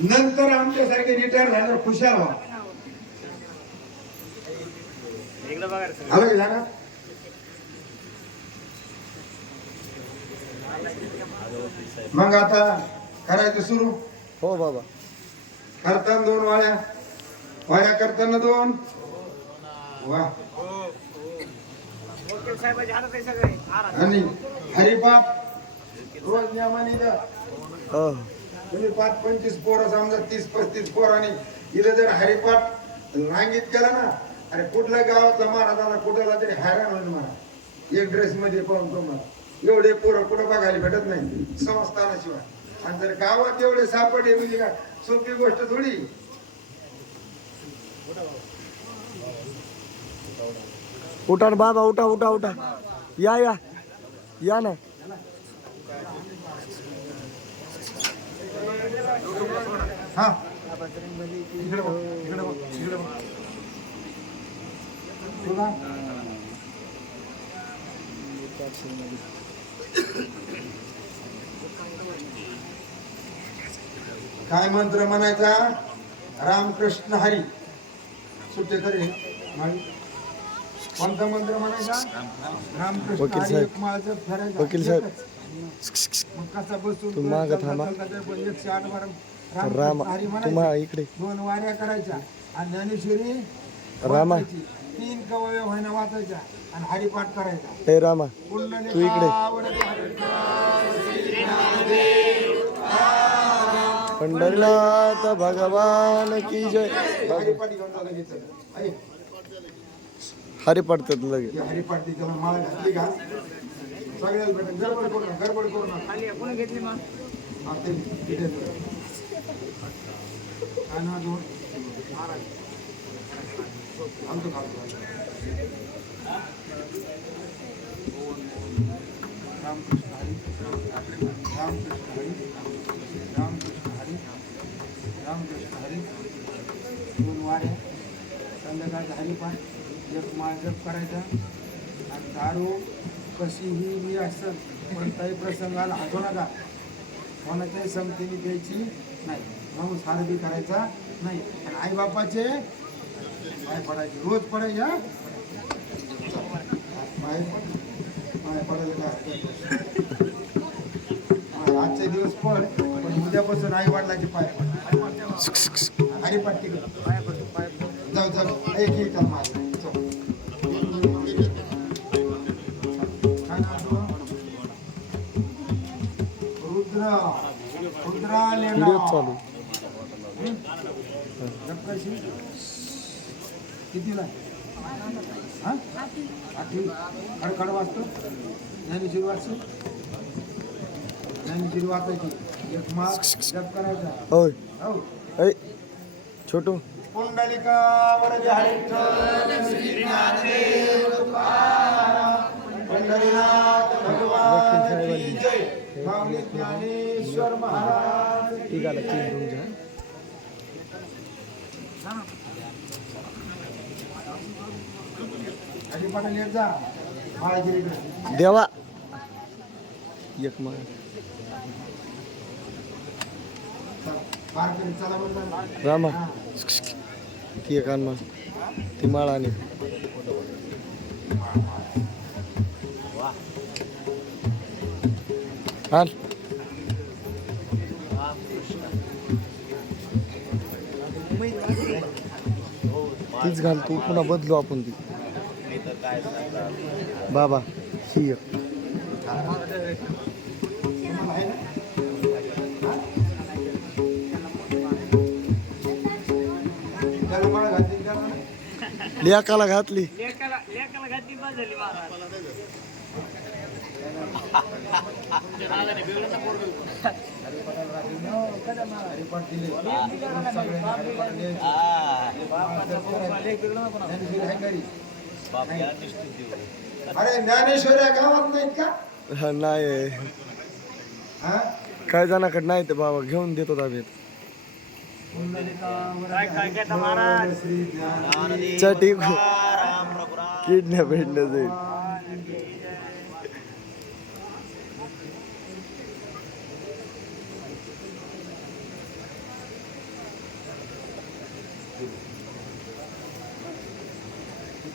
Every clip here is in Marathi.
नंतर आमच्यासारखे रिटायर झाल्यावर खुशाल व्हा. आलं की? मग आता करायचं सुरू. हो बाबा. करताना दोन वाळ्या वाळ्या करताना दोन. वा. आणि हरिपाठ. रोज नियमाने द्या. हो. तुम्ही पाच पंचवीस पोरं समजा तीस पस्तीस पोरांनी इथं जर हरिपाठ रांगीत केला ना अरे कुठल्या गावातला महाराज आला कुठला तरी हैराण होईल मला. एक ड्रेस मध्ये पाहून तुम्हाला. एवढे पोरं कुठं बघायला भेटत नाही. संस्थानाशिवाय आणि जर गावात एवढे सापडे म्हणजे का सोपी गोष्ट थोडी. उठा बाबा उठा उठा उठा. या या. या ना. हा इकडे बघ इकडे बघ इकडे बघ तुला काय मंत्र म्हणायचा रामकृष्ण हरी सुट्टे तरी. कोणता मंत्र म्हणायचा रामकृष्ण हरी साहेब. एक माळाचं. वकील साहेब. मग बसून तुम्ही थांबा. राम इकडे. दोन वाऱ्या करायच्या. आणि ज्ञानेश्वरी रामा. तीन व्हायना वाचायच्या आणि हरिपाठ करायचा. हे रामा तू इकडे. पंढरीनाथ भगवान की जय. हरिपाठ जा लगेच. हरिपाठ ती त्याला माळ घातली सगळ्याला भेटेल गडबड करू नका गडबड करू नका. हा, ते- दे. काय नाव तुझं? आमचं खातो. रामकृष्ण हरी रामकृष्ण हरी. रामकृष्ण हरी. रामकृष्ण हरी. दोन वाऱ्या संध्याकाळचा हरिपाठ. एक माळ जप करायचा. आणि दारू. कशीही मी असं कोणताही प्रसंगाला हसू नका. कोणाच्याही समतीने द्यायची नाही. माणूस हारबी करायचा नाही. आणि आईबापाचे पाय पडायचे. रोज पडाय या पाय पड पाय पडायला काय आजचे दिवस पड पण उद्यापासून आई वडिलाचे पाय पड. हरिपाठ तिकडे पाय पड जाऊ. जाऊ एक एक चल व्हिडिओ चालू. कशी कितीला? हा? आठवी. खडखड वाचतो. ज्ञानेश्वरी वाचतो. ज्ञानेश्वरी वाचायची. एक मास जप करायचा. होय. हो. छोटू. पुंडलिका वरदे पंढरीनाथ भगवान की जय. माऊली ज्ञानेश्वर महाराज. निघाला तीन रूम देवा. एक मग रामा. ती एक आण मग ती माळा आणि आण. तीच घालतो पुन्हा बदलू आपण ती. बाबा ही लेकाला घातली घातली. दिले. अरे ज्ञानेश्वरी या गावात नाहीत का हा, नाही? काय जणाकडे नाही ते बाबा घेऊन देतो दाबेत श्री ज्ञान चा ठीक किडनॅप भेटलं जाईल कितीला आहे आणि कोणी शाळेत नाही का? कोणी पुढे शाळेत नाही का चालेल हां पुढे बोलायला हां?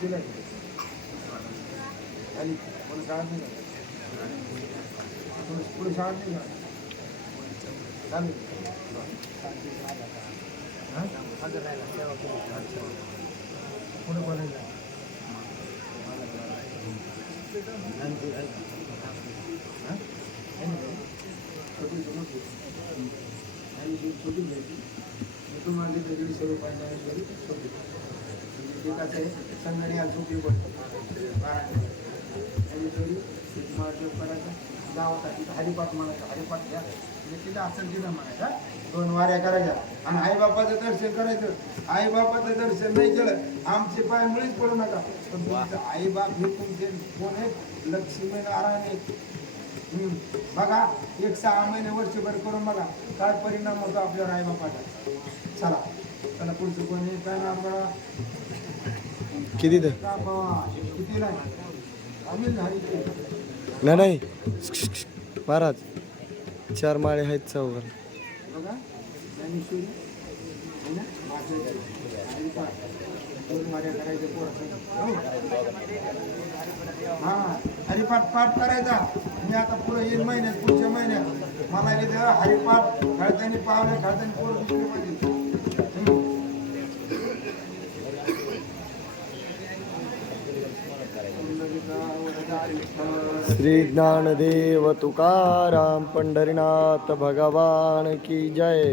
छोटी मोठी आणि जी छोटी घ्यायची मग तुम्हाला तिथे दीडशे रुपयाला वगैरे छोटी म्हणजे ते कसं आहे संगणी आज झोपी पडतो बारा आणि थोडी मार्ग करायचं गावासाठी हरिपाठ म्हणायचं. हरिपाठ घ्या. म्हणजे तिथं असेल तिथं म्हणायचा दोन वाऱ्या करायच्या. आणि आईबापाचं दर्शन करायचं. आईबापाचं दर्शन नाही केलं आमचे पाय मुळीच पडू नका. पण तुमचं आईबाप हे तुमचे कोण आहेत? लक्ष्मी नारायण आहेत. बघा एक सहा महिने वर्षभर करून बघा काय परिणाम होतो आपल्यावर आई बापाचा चला. चला पुढचं कोणी? काय नाव बघा? किती तर नाही नाही. महाराज चार माळे आहेत चौघर हरिपाठ. पाठ करायचा. मी आता पुढे येईल महिन्यात पुढच्या महिन्यात. मला हरिपाठ खेळताना पावले खेळताना पोरं श्री ज्ञानदेव तुकाराम पंढरीनाथ भगवान की जय।